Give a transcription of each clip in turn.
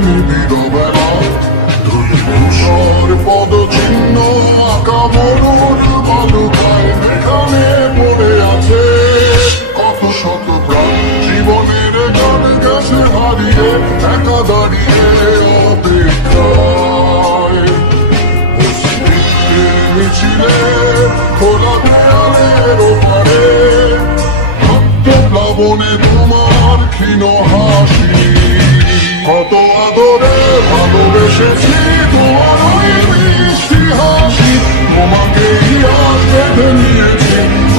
নিবিড় বেলায় ধুলি ধূসর পদচিহ্ন আঁকা মরুর বালুকায় এখানে পড়ে আছে কত শত প্রাণ জীবনের গান গেছে হারিয়ে একা দাঁড়িয়ে অপেক্ষায় অস্তিত্বের মিছিলে খোলা দেয়ালের ওপারে প্লাবনে তোমার ক্ষীণ হাসি কত আদরে ভালোবেসেছি তোমার ওই মিষ্টি হাসি তোমাকেই আজ বেঁধে নিয়েছি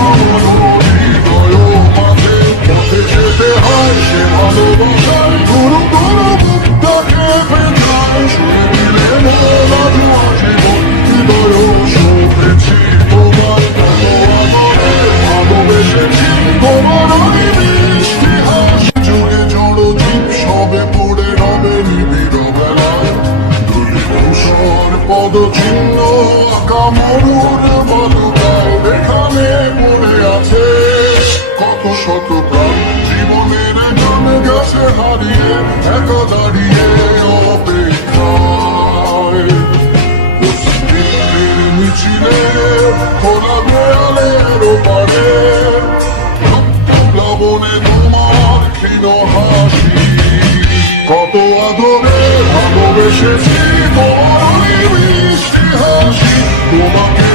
আমার হৃদয় মাঝে পথে যেতে হয় সে ভালোবাসার গুরু গুরু বুকটাকে পেঁচায় শুয়ে দিলে মোলা জোয়া জীবন হৃদয় শোভেছি তোমার কত আদরে ভালোবেসেছি তোমার ওই মিষ্টি হাসি যুগে জড় জীব সবে পড়ে রবে নিবিড় বেলায় ধুলি ধূসর পদচিহ্ন আঁকা মরুর বালুকায় এখানে পড়ে আছে কত শত প্রাণ জীবনের গান গেছে হারিয়ে একা দাঁড়িয়ে অপেক্ষায় অস্তিত্বের মিছিলে খোলা দেয়ালের ওপারে প্লাবনে তোমার ক্ষীণ হাসি কত আদরে ভালোবেসেছি তোমার ওই মিষ্টি হাসি তোমাকে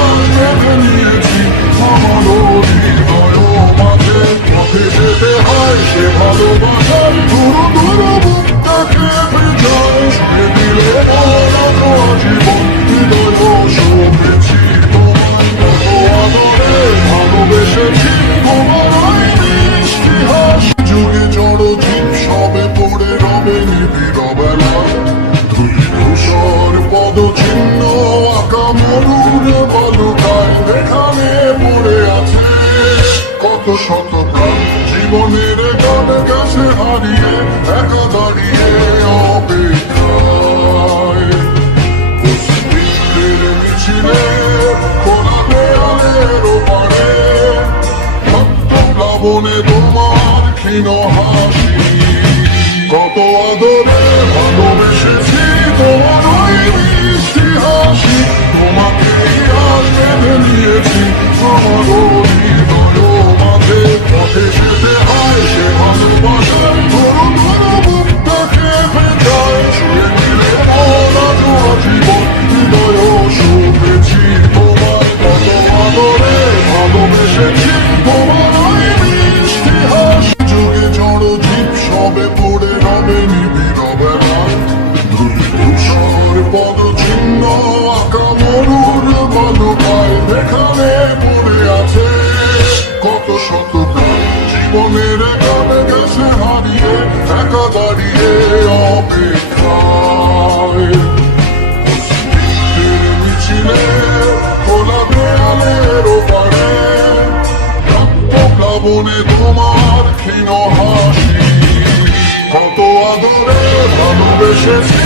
আজ বেঁধে নিয়েছি আমার হৃদয় মাঝে পথে যেতে হয় সে ভালোবাসার ধুরু ধুরু বুকটাকে পেঁচায় শুয়ে দিলে মোরা জোয়া জীবন হৃদয় শোভেছি তোমার কত আদরে ভালোবেসেছি তোমার ওই মিষ্টি হাসি যুগে জড় জীব সবে পড়ে রবে নিবিড় বেলায় ধুলি ধূসর পদচিহ্ন আঁকা মরুর বালুকায় এখানে পড়ে আছে কত শত প্রাণ জীবনের গান গেছে হারিয়ে একা দাঁড়িয়ে অপেক্ষায় অস্তিত্বের মিছিলে খোলা দেয়ালের ওপারে প্লাবনে তোমার ক্ষীণ হাসি কত আদরে ভালোবেসেছি তোমার ওই মিষ্টি হাসি তোমাকে আজ বেঁধে নিয়েছি আমার হৃদয় মাঝে পথে যেতে হয় সে ভালোবাসার ধরো ধরো বুকটাকে পেঁচায় শুয়ে দিলে মোরা জোয়া জীবন হৃদয় শোভেছি তোমার কত আদরে ভালোবেসেছি তোমার ওই মিষ্টি হাসি যুগে জড় জীব সবে পড়ে রবে নিবিড় বেলায় ধুলি ধূসর পদচিহ্ন আঁকা মরুর বালুকায় এখানে পড়ে আছে কত শত প্রাণ জীবনের গান গেছে হারিয়ে একা দাঁড়িয়ে অপেক্ষায় অস্তিত্বের মিছিলে খোলা দেয়ালের ওপারে প্লাবনে তোমার ক্ষীণ হাসি কত আদরে ভালোবেসেছি